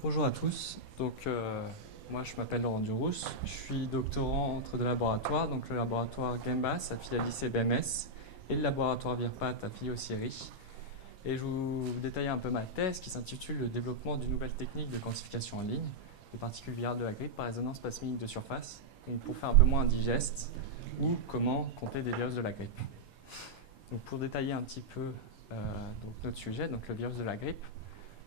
Bonjour à tous. Moi, je m'appelle Laurent Durousse. Je suis doctorant entre deux laboratoires, donc le laboratoire Gembas affilié à l'ICBMS et le laboratoire Virpat affilié au CIRI. Et je vous détaille un peu ma thèse qui s'intitule Le développement d'une nouvelle technique de quantification en ligne des particules virales de la grippe par résonance plasmique de surface, donc pour faire un peu moins indigeste, ou comment compter des virus de la grippe. Donc pour détailler un petit peu notre sujet, donc le virus de la grippe,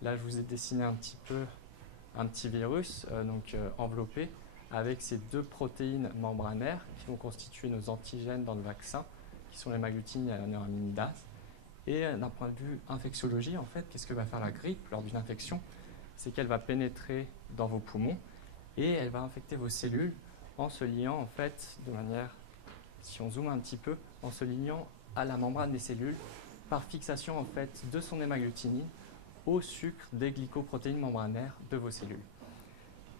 là je vous ai dessiné un petit peu un petit virus enveloppé avec ces deux protéines membranaires qui vont constituer nos antigènes dans le vaccin, qui sont les maglutines et la néuraminidase. Et d'un point de vue infectiologie, en fait, qu'est-ce que va faire la grippe lors d'une infection? C'est qu'elle va pénétrer dans vos poumons et elle va infecter vos cellules en se liant, en fait, de manière, si on zoome un petit peu, en se liant à la membrane des cellules par fixation, en fait, de son hémagglutinine au sucre des glycoprotéines membranaires de vos cellules.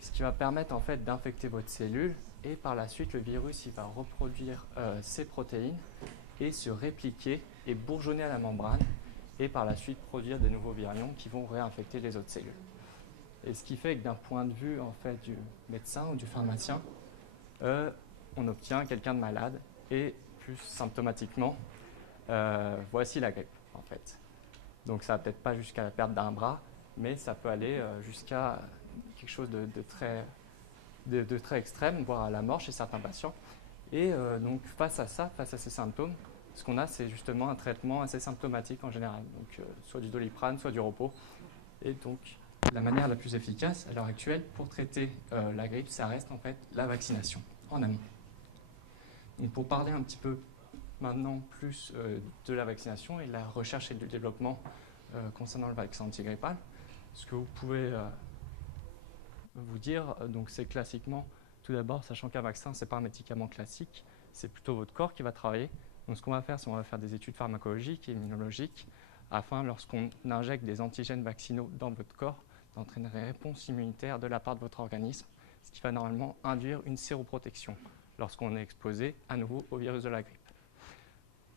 Ce qui va permettre en fait d'infecter votre cellule et par la suite le virus il va reproduire ces protéines et se répliquer et bourgeonner à la membrane et par la suite produire des nouveaux virions qui vont réinfecter les autres cellules. Et ce qui fait que d'un point de vue en fait du médecin ou du pharmacien, on obtient quelqu'un de malade et plus symptomatiquement, voici la grippe en fait. Donc ça va peut-être pas jusqu'à la perte d'un bras, mais ça peut aller jusqu'à quelque chose de très extrême, voire à la mort chez certains patients. Et donc face à ça, face à ces symptômes, ce qu'on a, c'est justement un traitement assez symptomatique en général, donc soit du Doliprane, soit du repos. Et donc la manière la plus efficace à l'heure actuelle pour traiter la grippe, ça reste en fait la vaccination en amont. Donc pour parler un petit peu maintenant plus de la vaccination et de la recherche et du développement concernant le vaccin antigrippal, ce que vous pouvez vous dire, donc c'est classiquement, tout d'abord, sachant qu'un vaccin, ce n'est pas un médicament classique, c'est plutôt votre corps qui va travailler. Donc ce qu'on va faire, c'est qu'on va faire des études pharmacologiques et immunologiques afin, lorsqu'on injecte des antigènes vaccinaux dans votre corps, d'entraîner une réponse immunitaire de la part de votre organisme, ce qui va normalement induire une séroprotection lorsqu'on est exposé à nouveau au virus de la grippe.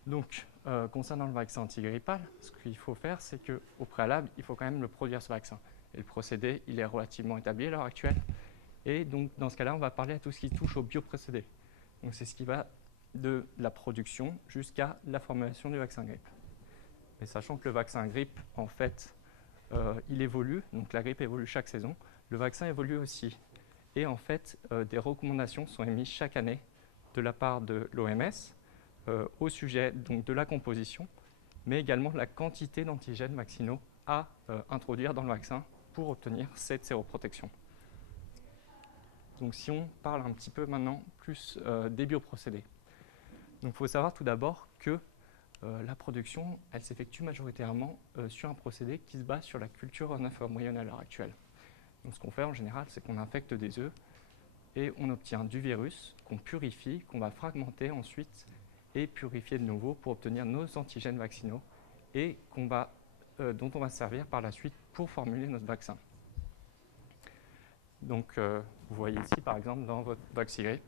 Donc, concernant le vaccin antigrippal, ce qu'il faut faire, c'est qu'au préalable, il faut quand même le produire, ce vaccin. Et le procédé, il est relativement établi à l'heure actuelle. Et donc, dans ce cas-là, on va parler à tout ce qui touche au bioprocédé. Donc, c'est ce qui va de la production jusqu'à la formulation du vaccin grippe. Et sachant que le vaccin grippe, en fait, il évolue, donc la grippe évolue chaque saison, le vaccin évolue aussi. Et en fait, des recommandations sont émises chaque année de la part de l'OMS au sujet donc, de la composition, mais également de la quantité d'antigènes vaccinaux à introduire dans le vaccin pour obtenir cette séroprotection. Donc si on parle un petit peu maintenant plus des bioprocédés. Donc il faut savoir tout d'abord que la production, elle s'effectue majoritairement sur un procédé qui se base sur la culture en œuf embryonnaire à l'heure actuelle. Donc ce qu'on fait en général, c'est qu'on infecte des œufs et on obtient du virus qu'on purifie, qu'on va fragmenter ensuite et purifier de nouveau pour obtenir nos antigènes vaccinaux et dont on va se servir par la suite pour formuler notre vaccin. Donc, vous voyez ici, par exemple, dans votre vacciné,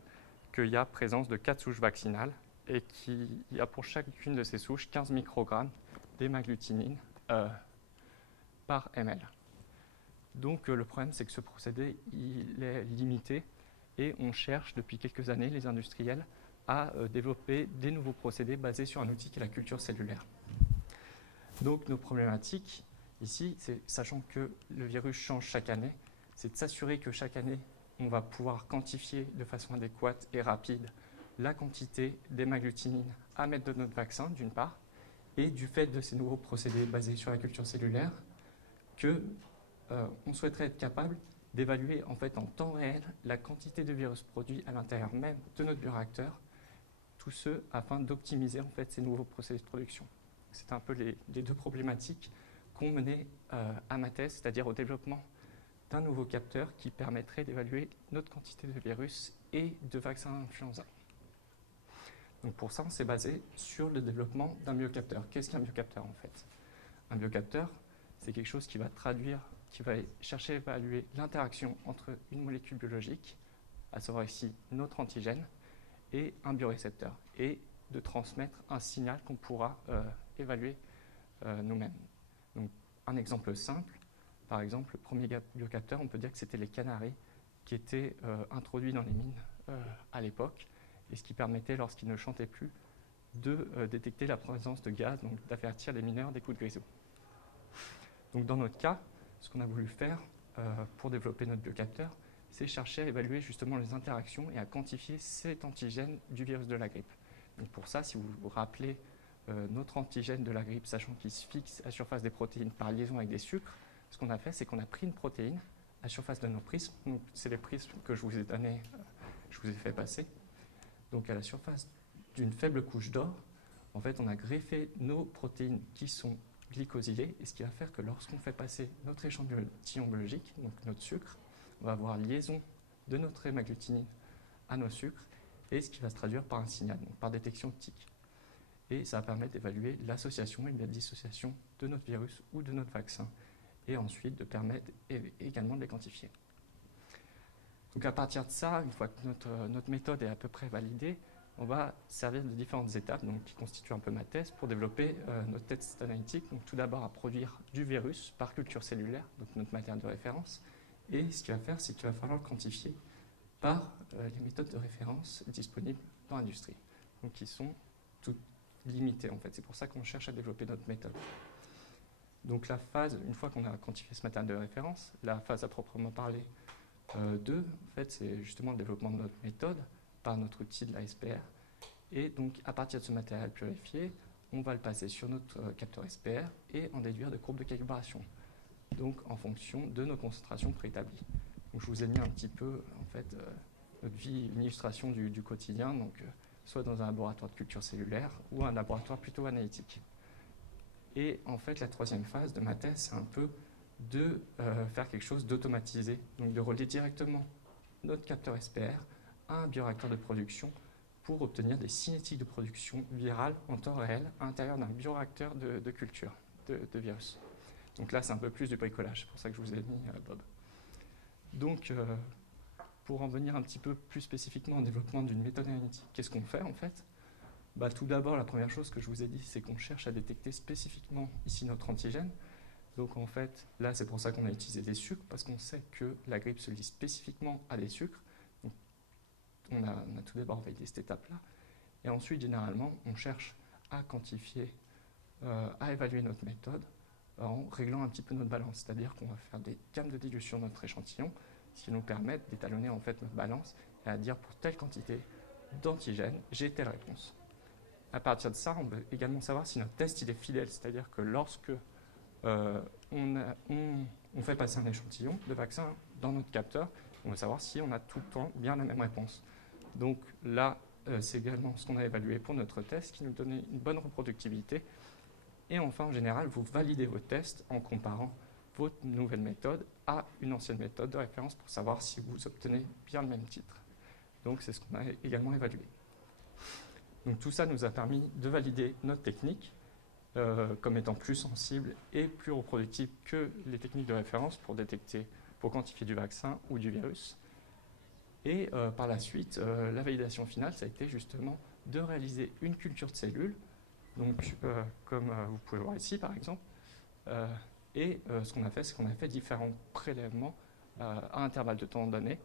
qu'il y a présence de 4 souches vaccinales et qu'il y a pour chacune de ces souches 15 microgrammes d'hémagglutinine par ml. Donc, le problème, c'est que ce procédé, il est limité et on cherche depuis quelques années, les industriels, à développer des nouveaux procédés basés sur un outil qui est la culture cellulaire. Donc nos problématiques ici, c'est sachant que le virus change chaque année, c'est de s'assurer que chaque année, on va pouvoir quantifier de façon adéquate et rapide la quantité d'hémagglutinine à mettre de notre vaccin, d'une part, et du fait de ces nouveaux procédés basés sur la culture cellulaire, on souhaiterait être capable d'évaluer en fait en temps réel la quantité de virus produit à l'intérieur même de notre bioréacteur, tout ce afin d'optimiser en fait ces nouveaux procédés de production. C'est un peu les deux problématiques qu'ont mené à ma thèse, c'est-à-dire au développement d'un nouveau capteur qui permettrait d'évaluer notre quantité de virus et de vaccins influenza. Donc pour ça, on s'est basé sur le développement d'un biocapteur. Qu'est-ce qu'un biocapteur en fait? Un biocapteur, c'est quelque chose qui va chercher à évaluer l'interaction entre une molécule biologique, à savoir ici notre antigène, et un biorécepteur, et de transmettre un signal qu'on pourra évaluer nous-mêmes. Donc un exemple simple, par exemple, le premier biocapteur, on peut dire que c'était les canaris qui étaient introduits dans les mines à l'époque, et ce qui permettait, lorsqu'ils ne chantaient plus, de détecter la présence de gaz, donc d'avertir les mineurs des coups de grisou. Donc dans notre cas, ce qu'on a voulu faire pour développer notre biocapteur, c'est chercher à évaluer justement les interactions et à quantifier cet antigène du virus de la grippe. Donc pour ça, si vous vous rappelez notre antigène de la grippe, sachant qu'il se fixe à la surface des protéines par liaison avec des sucres, ce qu'on a fait, c'est qu'on a pris une protéine à la surface de nos prismes. Donc c'est les prismes que je vous ai donnés, je vous ai fait passer. Donc à la surface d'une faible couche d'or, en fait, on a greffé nos protéines qui sont glycosylées, et ce qui va faire que lorsqu'on fait passer notre échantillon biologique, donc notre sucre, on va avoir liaison de notre hémagglutinine à nos sucres, et ce qui va se traduire par un signal, donc par détection optique. Et ça va permettre d'évaluer l'association et la dissociation de notre virus ou de notre vaccin, et ensuite de permettre également de les quantifier. Donc à partir de ça, une fois que notre méthode est à peu près validée, on va servir de différentes étapes, donc, qui constituent un peu ma thèse, pour développer notre test analytique. Donc tout d'abord à produire du virus par culture cellulaire, donc notre matière de référence, et ce qu'il va faire, c'est qu'il va falloir le quantifier par les méthodes de référence disponibles dans l'industrie, donc qui sont toutes limitées en fait. C'est pour ça qu'on cherche à développer notre méthode. Donc la phase, une fois qu'on a quantifié ce matériel de référence, la phase à proprement parler 2, en fait, c'est justement le développement de notre méthode par notre outil de la SPR. Et donc à partir de ce matériel purifié, on va le passer sur notre capteur SPR et en déduire des courbes de calibration, donc en fonction de nos concentrations préétablies. Donc je vous ai mis un petit peu en fait notre vie, une illustration du quotidien, donc soit dans un laboratoire de culture cellulaire ou un laboratoire plutôt analytique. Et en fait, la troisième phase de ma thèse, c'est un peu de faire quelque chose d'automatisé, donc de relier directement notre capteur SPR à un bioréacteur de production pour obtenir des cinétiques de production virale en temps réel à l'intérieur d'un bioréacteur de culture de virus. Donc là, c'est un peu plus du bricolage, c'est pour ça que je vous ai mis Bob. Donc, pour en venir un petit peu plus spécifiquement au développement d'une méthode analytique, qu'est-ce qu'on fait en fait ? Tout d'abord, la première chose que je vous ai dit, c'est qu'on cherche à détecter spécifiquement ici notre antigène. Donc en fait, là, c'est pour ça qu'on a utilisé des sucres, parce qu'on sait que la grippe se lie spécifiquement à des sucres. Donc, on a tout d'abord validé cette étape-là. Et ensuite, généralement, on cherche à quantifier, à évaluer notre méthode en réglant un petit peu notre balance. C'est-à-dire qu'on va faire des gammes de dilution de notre échantillon, qui nous permettent d'étalonner en fait notre balance et à dire pour telle quantité d'antigène, j'ai telle réponse. À partir de ça, on veut également savoir si notre test il est fidèle, c'est-à-dire que lorsque on fait passer un échantillon de vaccin dans notre capteur, on veut savoir si on a tout le temps bien la même réponse. Donc là, c'est également ce qu'on a évalué pour notre test qui nous donnait une bonne reproductibilité. Et enfin, en général, vous validez vos tests en comparant votre nouvelle méthode à une ancienne méthode de référence pour savoir si vous obtenez bien le même titre. Donc c'est ce qu'on a également évalué. Donc tout ça nous a permis de valider notre technique comme étant plus sensible et plus reproductible que les techniques de référence pour détecter, pour quantifier du vaccin ou du virus. Et par la suite, la validation finale, ça a été justement de réaliser une culture de cellules, donc comme vous pouvez voir ici par exemple. Et ce qu'on a fait, c'est qu'on a fait différents prélèvements à intervalles de temps donnés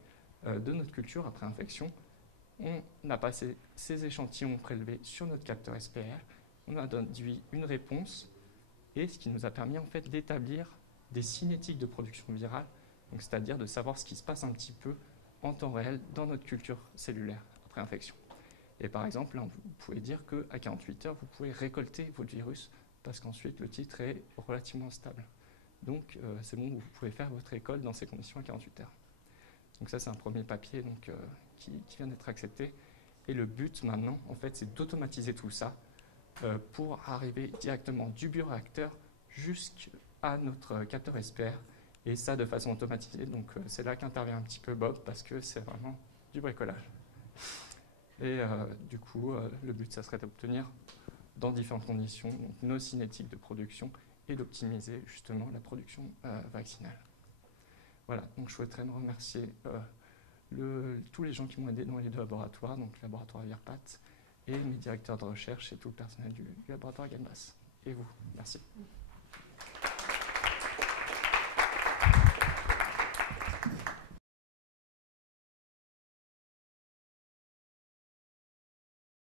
de notre culture après infection. On a passé ces échantillons prélevés sur notre capteur SPR, on a déduit une réponse, et ce qui nous a permis en fait d'établir des cinétiques de production virale, donc c'est-à-dire de savoir ce qui se passe un petit peu en temps réel dans notre culture cellulaire après infection. Et par exemple, là, vous pouvez dire qu'à 48 heures, vous pouvez récolter votre virus, parce qu'ensuite le titre est relativement stable. Donc c'est bon, vous pouvez faire votre récolte dans ces conditions à 48 heures. Donc ça, c'est un premier papier donc, qui vient d'être accepté. Et le but maintenant, en fait, c'est d'automatiser tout ça pour arriver directement du bioréacteur jusqu'à notre capteur SPR. Et ça de façon automatisée. Donc c'est là qu'intervient un petit peu Bob, parce que c'est vraiment du bricolage. Et du coup, le but, ça serait d'obtenir dans différentes conditions donc, nos cinétiques de production et d'optimiser justement la production vaccinale. Voilà, donc je souhaiterais me remercier tous les gens qui m'ont aidé dans les deux laboratoires, donc le laboratoire Virpat et mes directeurs de recherche et tout le personnel du laboratoire Gambas. Et vous, merci.